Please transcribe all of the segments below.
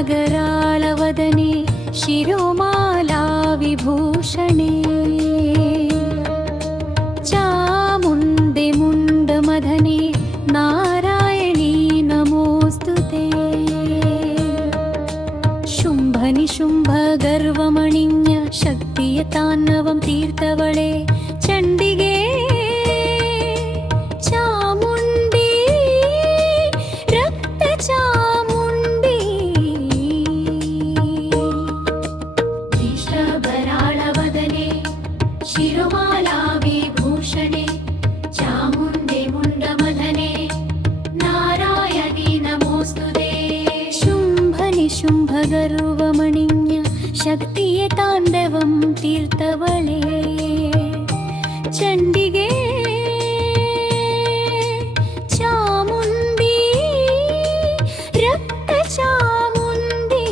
दंष्ट्रागराळवदने शिरोमाला विभूषणे चामुण्डे मुण्डमदने नारायणी नमोस्तुते शुम्भनिशुम्भ गर्वमणिन्य शक्तिय ताण्डवं तीर्थवळे चण्डिगे चामुण्डी रक्तचामुण्डी दंष्ट्रागराळवदने शिरोमाला विभूषणे चामुण्डे मुण्डमदने नारायणी नमोस्तुते शुम्भ गर्वमणिन्य शक्तिय ताण्डवं तीर्थवळे चण्डिगे चामुण्डी रक्तचामुण्डी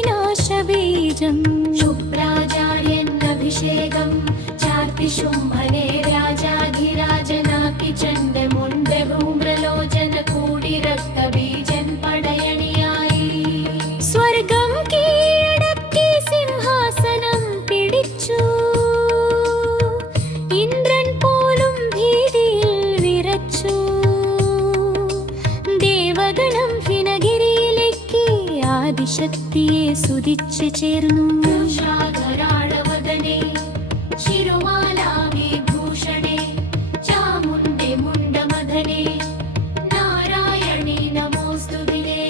विनाशबीजं शुभ्राचार्यन्नभिषेकं चार्तिशुम्भने राजाधिराजनाकि चण्डमुण्डभूम्रलोचन कूडिरक्तबीजन् पडयणियायि स्वर्गं കീഴടക്കി സിംഹാസനം പിടിച്ചു ഇന്ദ്രൻ പോലും ഭീതിയിൽ വിറച്ചു ദേവഗണം ഹിനഗിരിയിലേക്ക് ആദിശക്തിയെ സ്തുതിച്ചു ചേർന്നു ദംष्ट्രാഗരാളവദനെ ശിരോമാലാ വിഭൂഷണേ ചാമുണ്ഡേ മുണ്ഡമദനെ നാരായണീ നമോസ്തുതേ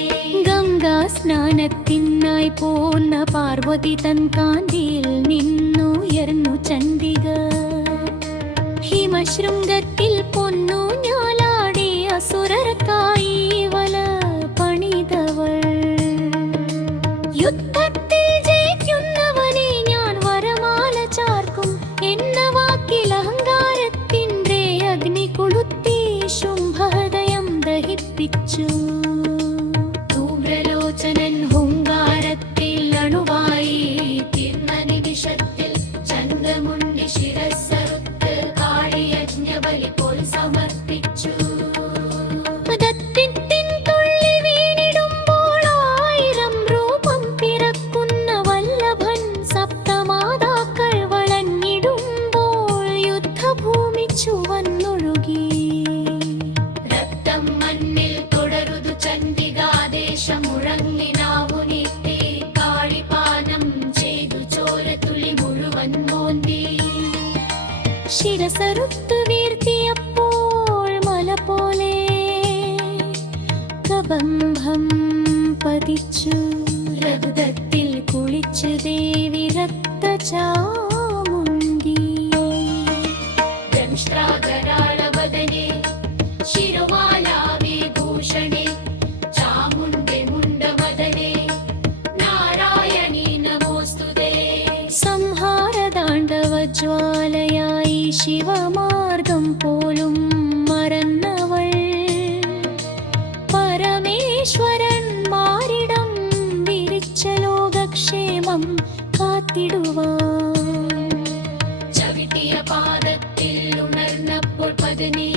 ഗംഗാ സ്നാനത്തിനായി പോന്ന പാർവതി തൻ കാന്തിയിൽ നിന്നുയർന്നു ചണ്ഡിക ഹിമശൃംഗത്തിൽ പൊന്നു ഞാലാടി അസുരർക്കായി വല പണിതവൾ യുദ്ധത്തിൽ ജയിക്കുന്നവനെ ഞാൻ വരമാല ചാർക്കും എന്ന വാക്കിൽ അഹങ്കാരത്തിൻ്റെ അഗ്നി കൊളുത്തി ശുംഭഹൃദയം ദഹിപ്പിച്ചു ധൂമ്രലോചനൻ ഹുങ്കാരത്തിൽ അണുവായി തീർന്ന നിമിഷത്തിൽ ചണ്ഡമുണ്ഡി ശിരസ്സറുത്ത് കാളിയജ്ഞബലി പോൽ സമർപ്പിച്ചു ശിരസറുത്തു വീഴ്ത്തിയപ്പോൾ മല പോലെ കബംഭം പതിച്ചു രക്തത്തിൽ കുളിച്ചു ദേവി രക്തചാമുണ്ഡി ദംष्ट्रागराळवदने ശിരോമാലാ വിഭൂഷണേ ചാമുണ്ഡേ മുണ്ഡമദനെ നാരായണീ നമോസ്തുതേ സംഹാരതാണ്ഡവജ്വാലയായി ശിവമാർഗം പോലും മറന്നവൾ പരമേശ്വരന്മാരിടം വിരിച്ച ലോകക്ഷേമം കാത്തിടുവാൻ ചവിട്ടിയ പാദത്തിൽ ഉണർന്നപ്പോൾ പതിനെ